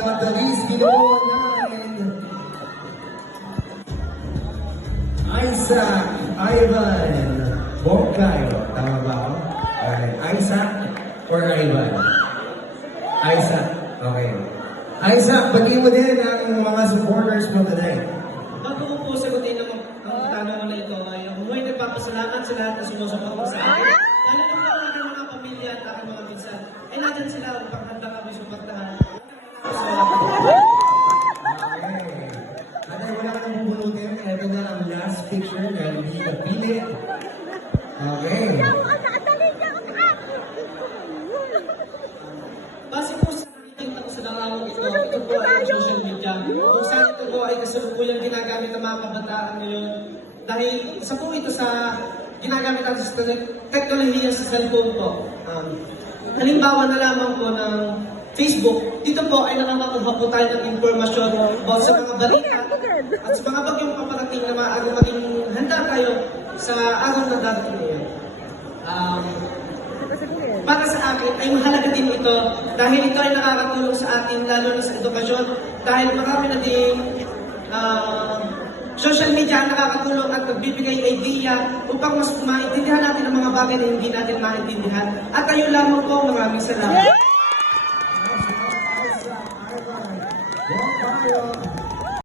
not the least, ginawa namin Isaac Ivan Bongkayo. Tama ba ako? Alright. Isaac or Ivan? Isaac. Okay. Isaac, batiin mo din ang mga supporters mo today. Bago ko po sagutin ang tanong na ito, ay umuwi nagpapasalamat sa lahat na sumusuporta sa akin. Lalo na ang aking mga pamilya at aking mga pinsan. Ay natin sila upang handa kami suportahan. Okay. At ay wala ka nang bubulutin. Ito na ang last picture na hindi napili. Okay. Base po sa nakikita ko sa larawang ito po ay ang social media. Kung saan ito po ay kasalukuyang ginagamit ng mga kabataan ngayon. Dahil isa po ito sa ginagamit natin sa teknolohiya sa cellphone po. Halimbawa na lamang po ng Facebook, dito po ay nakakakuha po tayo ng informasyon about sa mga balita at sa mga bagyong paparating na maaaring maging handa tayo sa araw na darating ngayon. Para sa akin ay mahalaga din ito dahil ito ay nakakatulong sa atin lalo na sa edukasyon dahil marami na din social media ang nakakatulong at nagbibigay idea upang mas maintindihan natin ang mga bagay na hindi natin maintindihan. At ayun lamang po, maraming salamat.